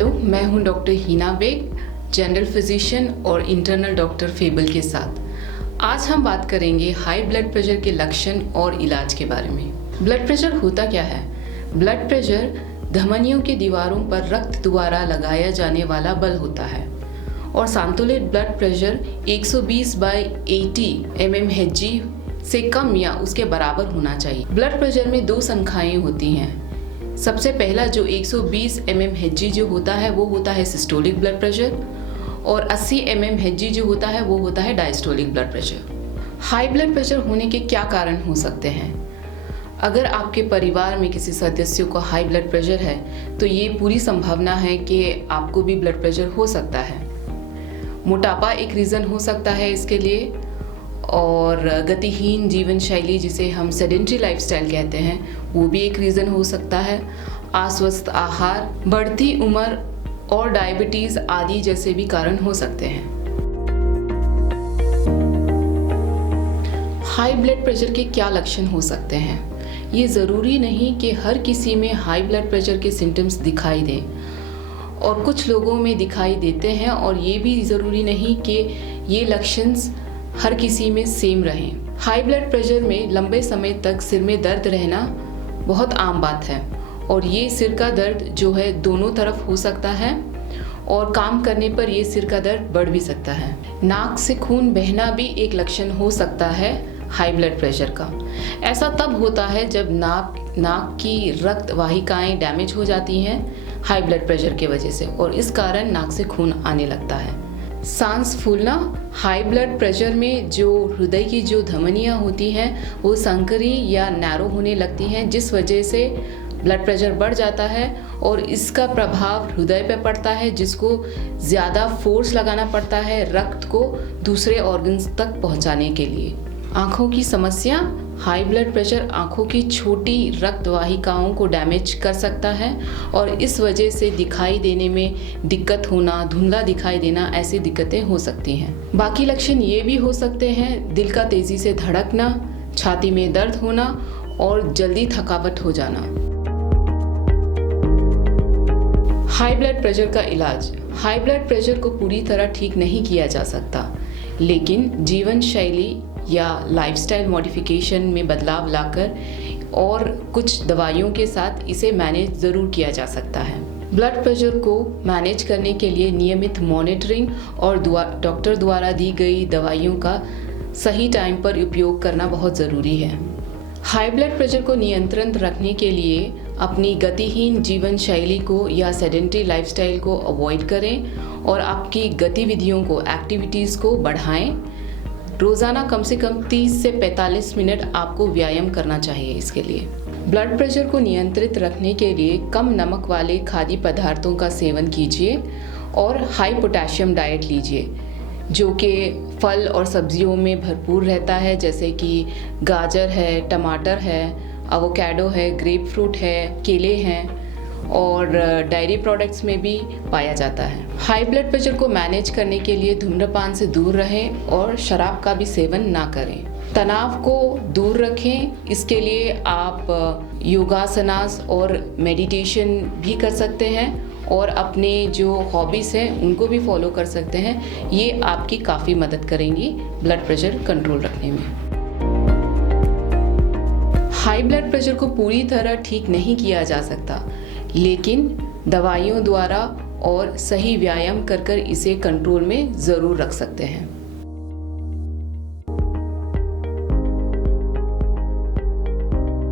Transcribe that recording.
Hello, मैं हूं doctor हीना bag, general physician और इंटरनल डॉक्टर फेबल के साथ। आज हम बात करेंगे हाई ब्लड प्रेशर के लक्षण और इलाज के बारे में। ब्लड प्रेशर होता क्या है? ब्लड प्रेशर धमनियों की दीवारों पर रक्त द्वारा लगाया जाने वाला बल होता है और संतुलित ब्लड प्रेशर 120/80 mmHg से कम या उसके बराबर होना चाहिए। ब्लड प्रेशर में दो संख्याएं होती हैं। सबसे पहला जो 120 mmHg जो होता है वो होता है सिस्टोलिक ब्लड प्रेशर और 80 mmHg जो होता है वो होता है diastolic blood pressure. High blood pressure होने के क्या कारण हो सकते हैं? अगर आपके परिवार में किसी सदस्य को हाई ब्लड प्रेशर है तो ये पूरी संभावना है कि आपको भी ब्लड प्रेशर हो सकता है। मोटापा एक रीज़न हो सकता है इसके लिए, और गतिहीन जीवन शैली जिसे हम सेडेंट्री लाइफस्टाइल कहते हैं वो भी एक रीज़न हो सकता है। अस्वस्थ आहार, बढ़ती उम्र और डायबिटीज़ आदि जैसे भी कारण हो सकते हैं। हाई ब्लड प्रेशर के क्या लक्षण हो सकते हैं? ये ज़रूरी नहीं कि हर किसी में हाई ब्लड प्रेशर के सिम्टम्स दिखाई दें, और कुछ लोगों में दिखाई देते हैं, और ये भी ज़रूरी नहीं कि ये लक्षण हर किसी में सेम रहें। हाई ब्लड प्रेशर में लंबे समय तक सिर में दर्द रहना बहुत आम बात है, और ये सिर का दर्द जो है दोनों तरफ हो सकता है, और काम करने पर ये सिर का दर्द बढ़ भी सकता है। नाक से खून बहना भी एक लक्षण हो सकता है हाई ब्लड प्रेशर का। ऐसा तब होता है जब नाक की रक्त वाहिकाएं डैमेज हो जाती हैं हाई ब्लड प्रेशर की वजह से, और इस कारण नाक से खून आने लगता है। सांस फूलना, हाई ब्लड प्रेशर में जो हृदय की जो धमनियाँ होती हैं वो संकरी या नैरो होने लगती हैं, जिस वजह से ब्लड प्रेशर बढ़ जाता है और इसका प्रभाव हृदय पे पड़ता है, जिसको ज़्यादा फोर्स लगाना पड़ता है रक्त को दूसरे ऑर्गन्स तक पहुंचाने के लिए। आँखों की समस्या, हाई ब्लड प्रेशर आँखों की छोटी रक्त वाहिकाओं को डैमेज कर सकता है और इस वजह से दिखाई देने में दिक्कत होना, धुंधला दिखाई देना, ऐसी दिक्कतें हो सकती हैं। बाकी लक्षण ये भी हो सकते हैं दिल का तेज़ी से धड़कना, छाती में दर्द होना और जल्दी थकावट हो जाना। हाई ब्लड प्रेशर का इलाज। हाई ब्लड प्रेशर को पूरी तरह ठीक नहीं किया जा सकता, लेकिन जीवन शैली या लाइफस्टाइल मॉडिफिकेशन में बदलाव लाकर और कुछ दवाइयों के साथ इसे मैनेज ज़रूर किया जा सकता है। ब्लड प्रेशर को मैनेज करने के लिए नियमित मॉनिटरिंग और डॉक्टर द्वारा दी गई दवाइयों का सही टाइम पर उपयोग करना बहुत ज़रूरी है। हाई ब्लड प्रेशर को नियंत्रण रखने के लिए अपनी गतिहीन जीवन शैली को या सेडेंट्री लाइफस्टाइल को अवॉइड करें और आपकी गतिविधियों को, एक्टिविटीज़ को बढ़ाएं। रोज़ाना कम से कम 30 से 45 मिनट आपको व्यायाम करना चाहिए इसके लिए। ब्लड प्रेशर को नियंत्रित रखने के लिए कम नमक वाले खाद्य पदार्थों का सेवन कीजिए और हाई पोटेशियम डाइट लीजिए, जो कि फल और सब्जियों में भरपूर रहता है, जैसे कि गाजर है, टमाटर है, एवोकाडो है, ग्रेप फ्रूट है, केले हैं, और डायरी प्रोडक्ट्स में भी पाया जाता है। हाई ब्लड प्रेशर को मैनेज करने के लिए धूम्रपान से दूर रहें और शराब का भी सेवन ना करें। तनाव को दूर रखें, इसके लिए आप योगासनास और मेडिटेशन भी कर सकते हैं और अपने जो हॉबीज़ हैं उनको भी फॉलो कर सकते हैं। ये आपकी काफ़ी मदद करेंगी ब्लड प्रेशर कंट्रोल रखने में। हाई ब्लड प्रेशर को पूरी तरह ठीक नहीं किया जा सकता, लेकिन दवाइयों द्वारा और सही व्यायाम कर इसे कंट्रोल में ज़रूर रख सकते हैं।